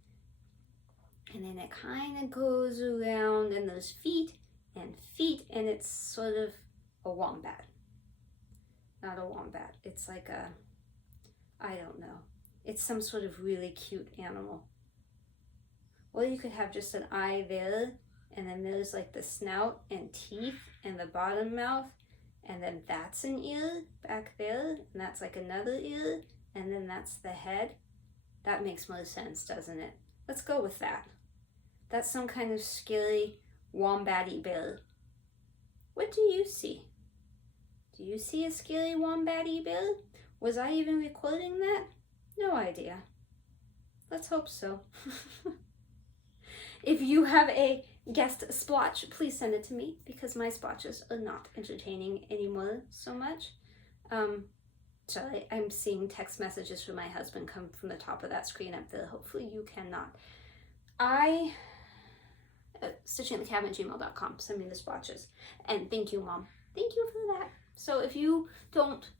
And then it kind of goes around, and there's feet, and it's sort of a wombat. Not a wombat. It's like a, I don't know. it's some sort of really cute animal. Or you could have just an eye there, and then there's like the snout and teeth and the bottom mouth, and then that's an ear back there, and that's like another ear, and then that's the head. That makes more sense, doesn't it? Let's go with that. That's some kind of scary wombat-y bear. What do you see? Do you see a scary wombat-y bear? Was I even recording that? No idea. Let's hope so. If you have a guest splotch, please send it to me, because my splotches are not entertaining anymore so much. Sorry, I'm seeing text messages from my husband come from the top of that screen up there. Hopefully you cannot. StitchingAtTheCabin@gmail.com. Send me the splotches. And thank you, Mom. Thank you for that. So if you don't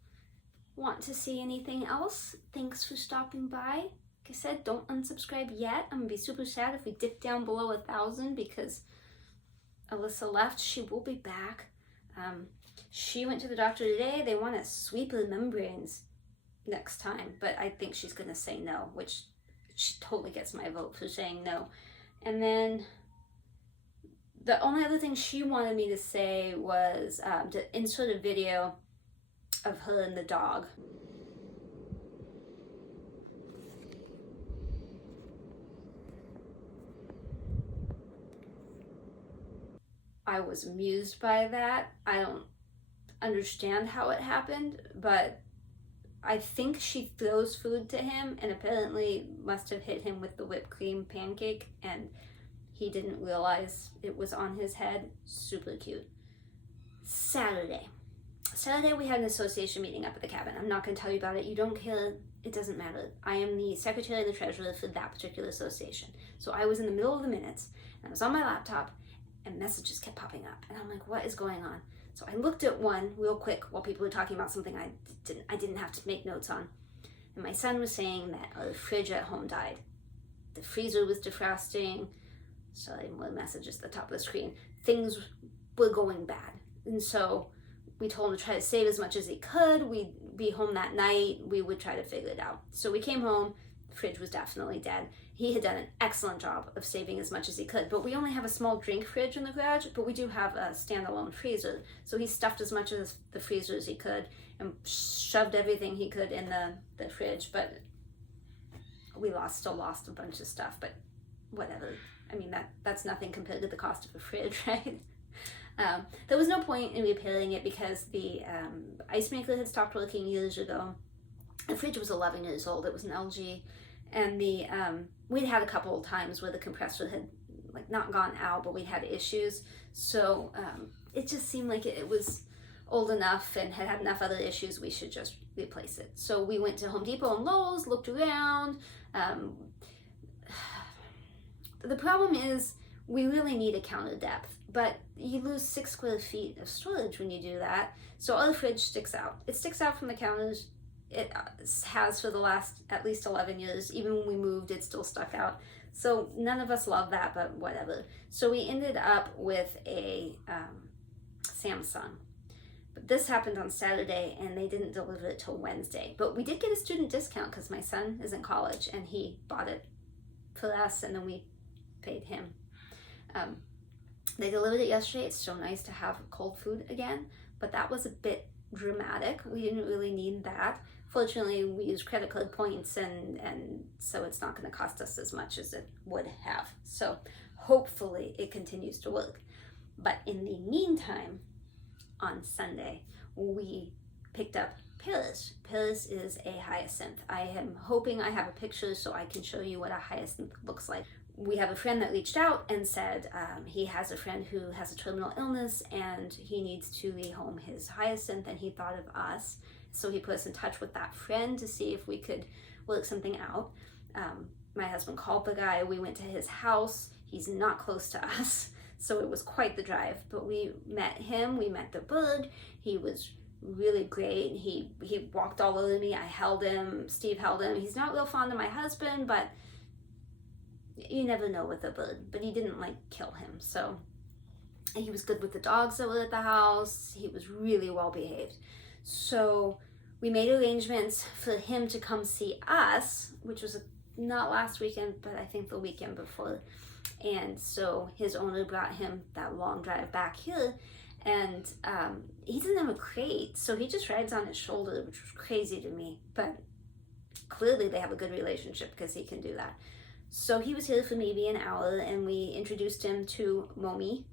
want to see anything else, thanks for stopping by. Like I said, don't unsubscribe yet. I'm gonna be super sad if we dip down below 1,000 because Alyssa left. She will be back. She went to the doctor today. They want to sweep her membranes next time, but I think she's gonna say no, which she totally gets my vote for saying no. And then the only other thing she wanted me to say was to insert a video of her and the dog. I was amused by that. I don't understand how it happened, but I think she throws food to him and apparently must have hit him with the whipped cream pancake and he didn't realize it was on his head. Super cute. Saturday we had an association meeting up at the cabin. I'm not going to tell you about it. You don't care. It doesn't matter. I am the secretary and the treasurer for that particular association. So I was in the middle of the minutes and I was on my laptop and messages kept popping up. And I'm like, what is going on? So I looked at one real quick while people were talking about something I didn't have to make notes on. And my son was saying that our fridge at home died. The freezer was defrosting. Sorry, more messages at the top of the screen. Things were going bad. And so we told him to try to save as much as he could. We'd be home that night. We would try to figure it out. So we came home. The fridge was definitely dead. He had done an excellent job of saving as much as he could, but we only have a small drink fridge in the garage, but we do have a standalone freezer. So he stuffed as much of the freezer as he could and shoved everything he could in the fridge, but we still lost a bunch of stuff, but whatever. I mean, that's nothing compared to the cost of a fridge, right? There was no point in repairing it because the ice maker had stopped working years ago. The fridge was 11 years old. It was an LG, and we'd had a couple of times where the compressor had like not gone out, but we had issues. So it just seemed like it was old enough and had enough other issues. We should just replace it. So we went to Home Depot and Lowe's, looked around. The problem is we really need a counter depth, but you lose 6 square feet of storage when you do that. So our fridge sticks out. It sticks out from the counters. It has for the last at least 11 years. Even when we moved, it still stuck out. So none of us love that, but whatever. So we ended up with a Samsung. But this happened on Saturday and they didn't deliver it till Wednesday. But we did get a student discount because my son is in college and he bought it for us and then we paid him. They delivered it yesterday. It's so nice to have cold food again, but that was a bit dramatic. We didn't really need that. Fortunately, we use credit card points and so it's not going to cost us as much as it would have. So hopefully it continues to work. But in the meantime, on Sunday, we picked up Paris. Paris is a hyacinth. I am hoping I have a picture so I can show you what a hyacinth looks like. We have a friend that reached out and said he has a friend who has a terminal illness and he needs to rehome his hyacinth and he thought of us. So he put us in touch with that friend to see if we could work something out. My husband called the guy. We went to his house. He's not close to us, so it was quite the drive. But we met him. We met the bird. He was really great. He walked all over me. I held him. Steve held him. He's not real fond of my husband, but you never know with a bird. But he didn't like kill him. So he was good with the dogs that were at the house. He was really well behaved. So we made arrangements for him to come see us, which was not last weekend, but I think the weekend before. And so his owner brought him that long drive back here, and he doesn't have a crate, so he just rides on his shoulder, which was crazy to me, but clearly they have a good relationship because he can do that. So he was here for maybe an hour, and we introduced him to Momi.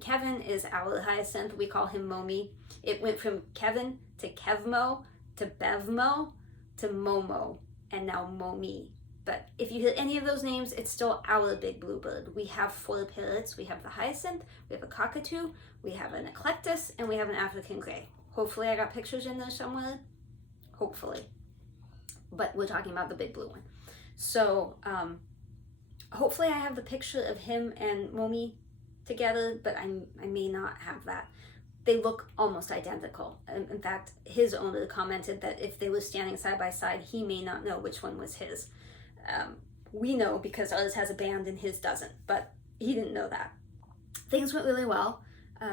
Kevin is our hyacinth. We call him Momi. It went from Kevin to Kevmo to Bevmo to Momo, and now Momi. But if you hear any of those names, it's still our big bluebird. We have 4 parrots. We have the hyacinth, we have a cockatoo, we have an eclectus, and we have an African gray. Hopefully I got pictures in there somewhere. Hopefully. But we're talking about the big blue one. So hopefully I have the picture of him and Momi together, but I may not have that. They look almost identical. In fact, his owner commented that if they were standing side by side, he may not know which one was his. We know because ours has a band and his doesn't, but he didn't know that. Things went really well.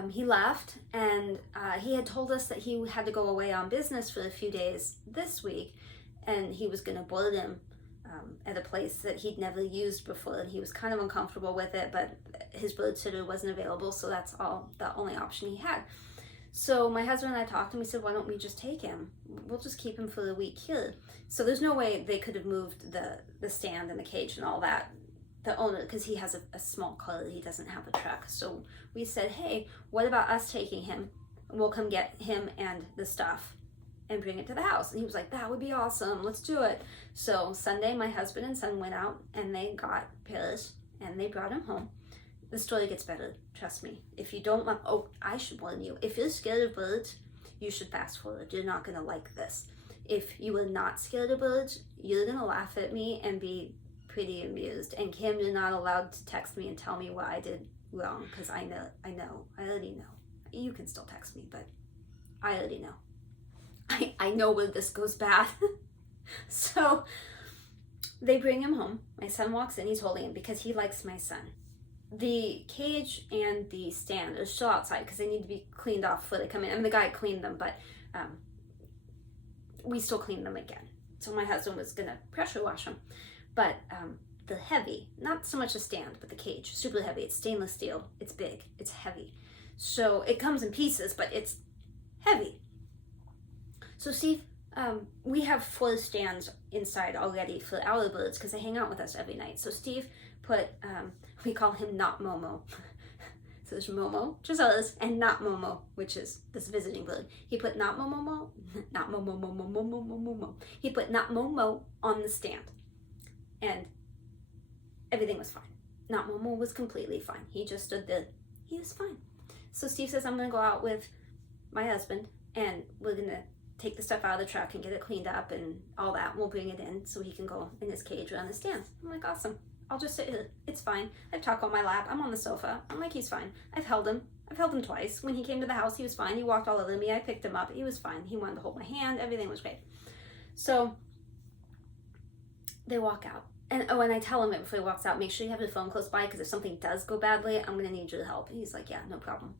He left, and he had told us that he had to go away on business for a few days this week, and he was going to board him at a place that he'd never used before, and he was kind of uncomfortable with it, but his bird sitter wasn't available, so that's the only option he had. So my husband and I talked to him. We said, why don't we just take him? We'll just keep him for the week here. So there's no way they could have moved the stand and the cage and all that, the owner, because he has a small car, he doesn't have a truck. So we said, hey, what about us taking him? We'll come get him and the stuff and bring it to the house. And he was like, that would be awesome, let's do it. So Sunday, my husband and son went out and they got Paris and they brought him home. The story gets better, trust me. If you don't want, I should warn you, if you're scared of birds, you should fast forward. You're not gonna like this. If you are not scared of birds, you're gonna laugh at me and be pretty amused. And Kim, you're not allowed to text me and tell me what I did wrong, because I already know. You can still text me, but I already know. I know where this goes bad. So they bring him home. My son walks in, he's holding him because he likes my son. The cage and the stand are still outside because they need to be cleaned off before they come in. I mean, the guy cleaned them, but we still clean them again. So my husband was gonna pressure wash them. But the heavy, not so much the stand, but the cage, super heavy. It's stainless steel, it's big, it's heavy. So it comes in pieces, but it's heavy. So Steve, we have 4 stands inside already for our birds because they hang out with us every night. So Steve put, we call him Not Momo. So there's Momo, which is us, and Not Momo, which is this visiting bird. He put Not Momo, Not Momo, Momo, Momo, Momo, Momo. He put Not Momo on the stand, and everything was fine. Not Momo was completely fine. He just stood there. He was fine. So Steve says, I'm gonna go out with my husband, and we're gonna take the stuff out of the truck and get it cleaned up and all that. We'll bring it in so he can go in his cage or on his stands. I'm like, awesome. I'll just sit here. It's fine. I have Taco on my lap. I'm on the sofa. I'm like, he's fine. I've held him twice. When he came to the house, he was fine. He walked all over me. I picked him up. He was fine. He wanted to hold my hand. Everything was great. So they walk out. And I tell him it before he walks out, make sure you have your phone close by because if something does go badly, I'm going to need your help. And he's like, yeah, no problem.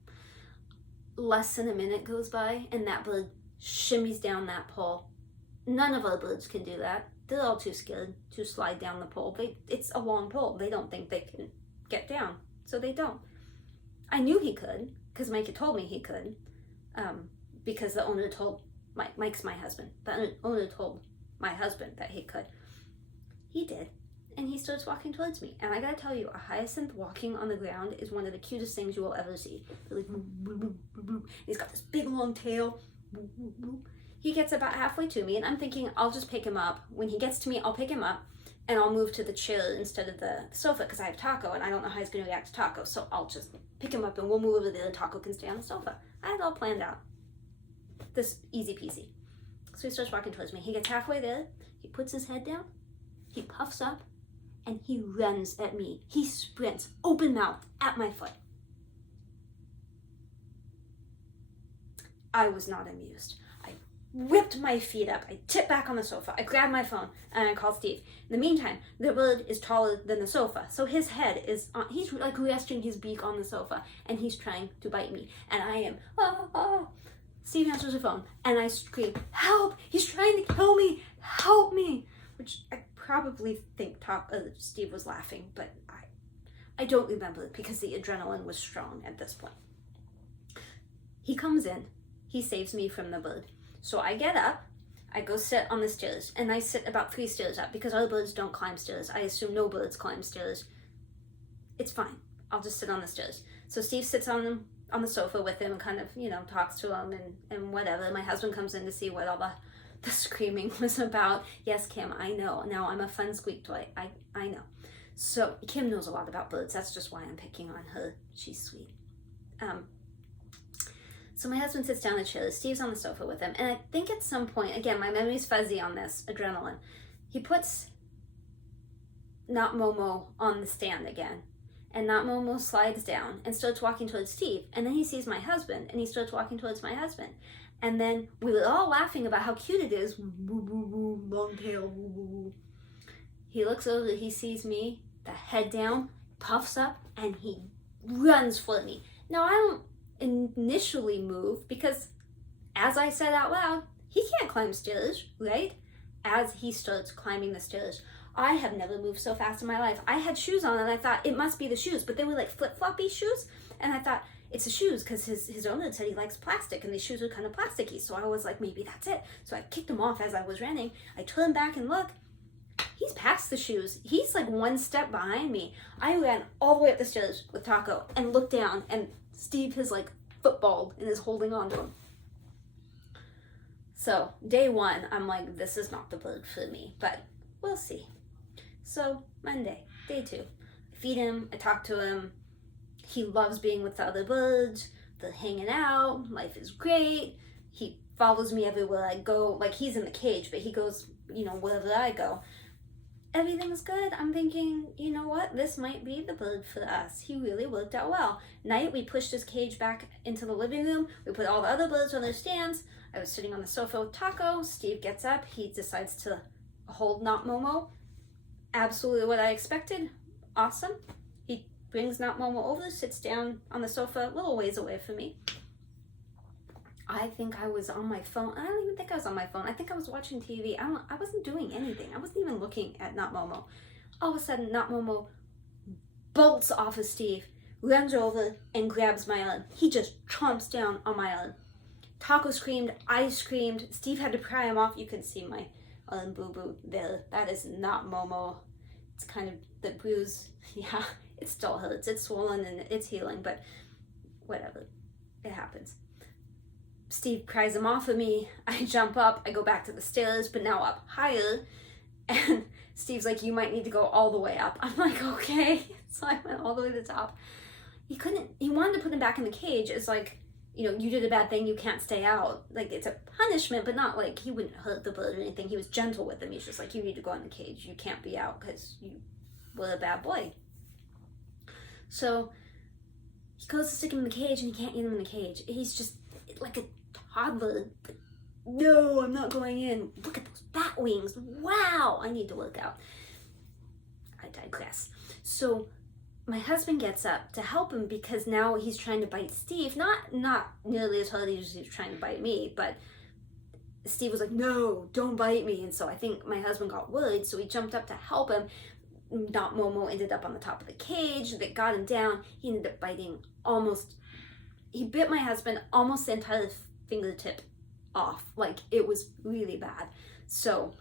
Less than a minute goes by and that bird shimmies down that pole. None of our birds can do that. They're all too scared to slide down the pole. It's a long pole. They don't think they can get down, so they don't. I knew he could because Mike had told me he could, because the owner told Mike's my husband. The owner told my husband that he could. He did, and he starts walking towards me. And I gotta tell you, a hyacinth walking on the ground is one of the cutest things you will ever see. Like, he's got this big long tail. He gets about halfway to me and I'm thinking I'll just pick him up. When he gets to me, I'll pick him up and I'll move to the chair instead of the sofa because I have Taco and I don't know how he's going to react to Taco. So I'll just pick him up and we'll move over there and Taco can stay on the sofa. I had it all planned out. This easy peasy. So he starts walking towards me. He gets halfway there. He puts his head down. He puffs up and he runs at me. He sprints, open mouth, at my foot. I was not amused. I whipped my feet up. I tipped back on the sofa. I grabbed my phone and I called Steve. In the meantime, the bird is taller than the sofa. So his head is on, he's like resting his beak on the sofa and he's trying to bite me. And I am, Steve answers the phone, and I scream, help! He's trying to kill me! Help me! Which I probably think Steve was laughing, but I don't remember because the adrenaline was strong at this point. He comes in, he saves me from the bird. So I get up, I go sit on the stairs, and I sit about 3 stairs up because other birds don't climb stairs. I assume no birds climb stairs. It's fine. I'll just sit on the stairs. So Steve sits on the sofa with him and kind of, you know, talks to him and whatever. My husband comes in to see what all the screaming was about. Yes, Kim, I know. Now I'm a fun squeak toy. I know. So Kim knows a lot about birds. That's just why I'm picking on her. She's sweet. So my husband sits down in the chair. Steve's on the sofa with him. And I think at some point, again, my memory's fuzzy on this adrenaline, he puts Not Momo on the stand again. And Not Momo slides down and starts walking towards Steve. And then he sees my husband and he starts walking towards my husband. And then we were all laughing about how cute it is. Woo, woo, woo, long tail, woo, woo, woo. He looks over, he sees me, the head down, puffs up, and he runs for me. Now, I don't initially move because, as I said out loud, he can't climb stairs, right? As he starts climbing the stairs, I have never moved so fast in my life. I had shoes on and I thought it must be the shoes, but they were like flip-floppy shoes. And I thought it's the shoes because his owner said he likes plastic and these shoes are kind of plasticky. So I was like, maybe that's it. So I kicked him off as I was running. I turned back and look. He's past the shoes. He's like 1 step behind me. I ran all the way up the stairs with Taco and looked down and Steve has like footballed and is holding on to him. So day 1, I'm like, this is not the bird for me, but we'll see. So Monday, day 2, I feed him, I talk to him. He loves being with the other birds. They're hanging out. Life is great. He follows me everywhere I go. Like he's in the cage, but he goes, you know, wherever I go. Everything's good. I'm thinking, you know what? This might be the bird for us. He really worked out well. Night, we pushed his cage back into the living room. We put all the other birds on their stands. I was sitting on the sofa with Taco. Steve gets up. He decides to hold Not Momo. Absolutely what I expected. Awesome. He brings Not Momo over, sits down on the sofa a little ways away from me. I think I was on my phone. I don't even think I was on my phone. I think I was watching TV. I wasn't doing anything. I wasn't even looking at Not Momo. All of a sudden, Not Momo bolts off of Steve, runs over, and grabs my arm. He just chomps down on my arm. Taco screamed. I screamed. Steve had to pry him off. You can see my arm boo-boo there. That is Not Momo. It's kind of the bruise. Yeah, it still hurts. It's swollen and it's healing, but whatever. It happens. Steve pries him off of me. I jump up. I go back to the stairs, but now up higher. And Steve's like, you might need to go all the way up. I'm like, okay. So I went all the way to the top. He wanted to put him back in the cage. It's like, you know, you did a bad thing. You can't stay out. Like, it's a punishment, but not like he wouldn't hurt the bird or anything. He was gentle with him. He's just like, you need to go in the cage. You can't be out because you were a bad boy. So he goes to stick him in the cage and he can't get him in the cage. He's just like a toddler. No, I'm not going in. Look at those bat wings. Wow, I need to work out. I digress. So my husband gets up to help him because now he's trying to bite Steve. Not nearly as hard as he was trying to bite me, but Steve was like, no, don't bite me. And so I think my husband got worried, so he jumped up to help him. Not Momo ended up on the top of the cage that got him down. He ended up biting he bit my husband almost the entire fingertip off. Like, it was really bad. So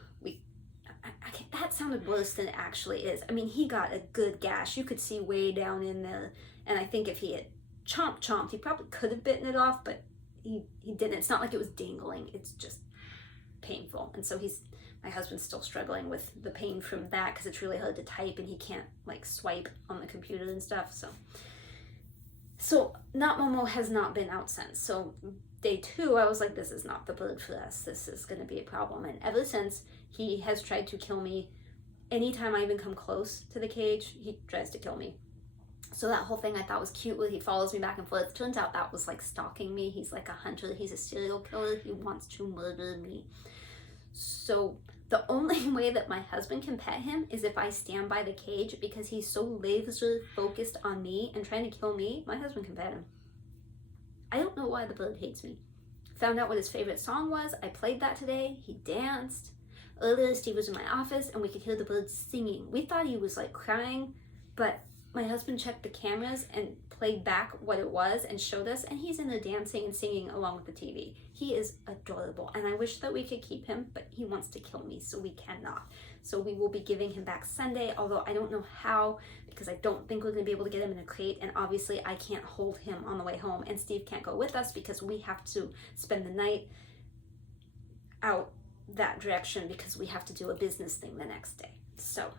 that sounded worse than it actually is. I mean, he got a good gash. You could see way down in there. And I think if he had chomped, he probably could have bitten it off, but he didn't. It's not like it was dangling. It's just painful. And so my husband's still struggling with the pain from that because it's really hard to type and he can't like swipe on the computer and stuff. So Not Momo has not been out since. So day 2, I was like, this is not the bird for us. This is going to be a problem. And ever since, he has tried to kill me. Anytime I even come close to the cage, he tries to kill me. So that whole thing I thought was cute where he follows me back and forth. Turns out that was like stalking me. He's like a hunter. He's a serial killer. He wants to murder me. So the only way that my husband can pet him is if I stand by the cage because he's so laser focused on me and trying to kill me. My husband can pet him. I don't know why the bird hates me. found out what his favorite song was. I played that today. He danced. Earlier, Steve was in my office and we could hear the birds singing. We thought he was like crying, but my husband checked the cameras and played back what it was and showed us, and he's in there dancing and singing along with the TV. He is adorable, and I wish that we could keep him, but he wants to kill me, so we cannot. So we will be giving him back Sunday, although I don't know how, because I don't think we're going to be able to get him in a crate, and obviously I can't hold him on the way home, and Steve can't go with us because we have to spend the night out that direction because we have to do a business thing the next day. So,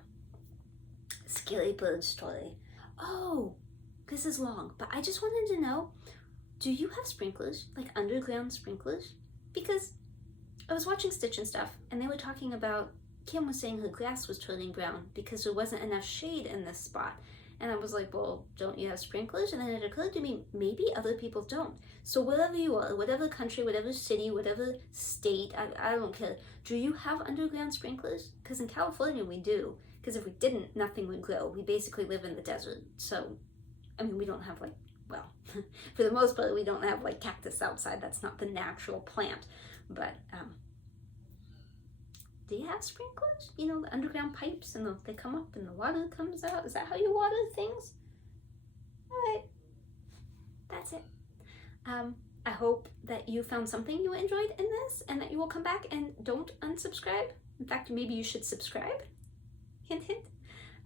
scary bird story. Oh, this is long, but I just wanted to know, do you have sprinklers, like underground sprinklers? Because I was watching Stitch and stuff, and they were talking about, Kim was saying her grass was turning brown because there wasn't enough shade in this spot. And I was like, well, don't you have sprinklers? And then it occurred to me, maybe other people don't. So wherever you are, whatever country, whatever city, whatever state, I don't care, do you have underground sprinklers? Because in California we do. Because if we didn't, nothing would grow. We basically live in the desert. So, I mean, we don't have like, well, for the most part, we don't have like cactus outside. That's not the natural plant. But, do you have sprinklers? You know, the underground pipes and they come up and the water comes out. Is that how you water things? All right, that's it. I hope that you found something you enjoyed in this and that you will come back and don't unsubscribe. In fact, maybe you should subscribe. Hint, hint.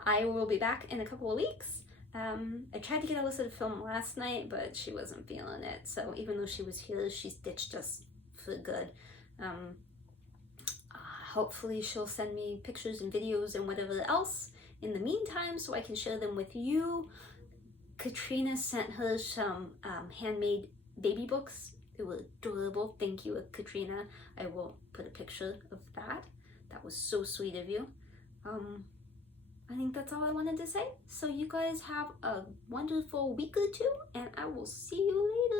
I will be back in a couple of weeks. I tried to get Alyssa to film last night, but she wasn't feeling it. So even though she was here, she's ditched us for good. Hopefully she'll send me pictures and videos and whatever else in the meantime so I can share them with you. Katrina sent her some handmade baby books. They were adorable. Thank you, Katrina. I will put a picture of that. That was so sweet of you. I think that's all I wanted to say. So you guys have a wonderful week or two, and I will see you later.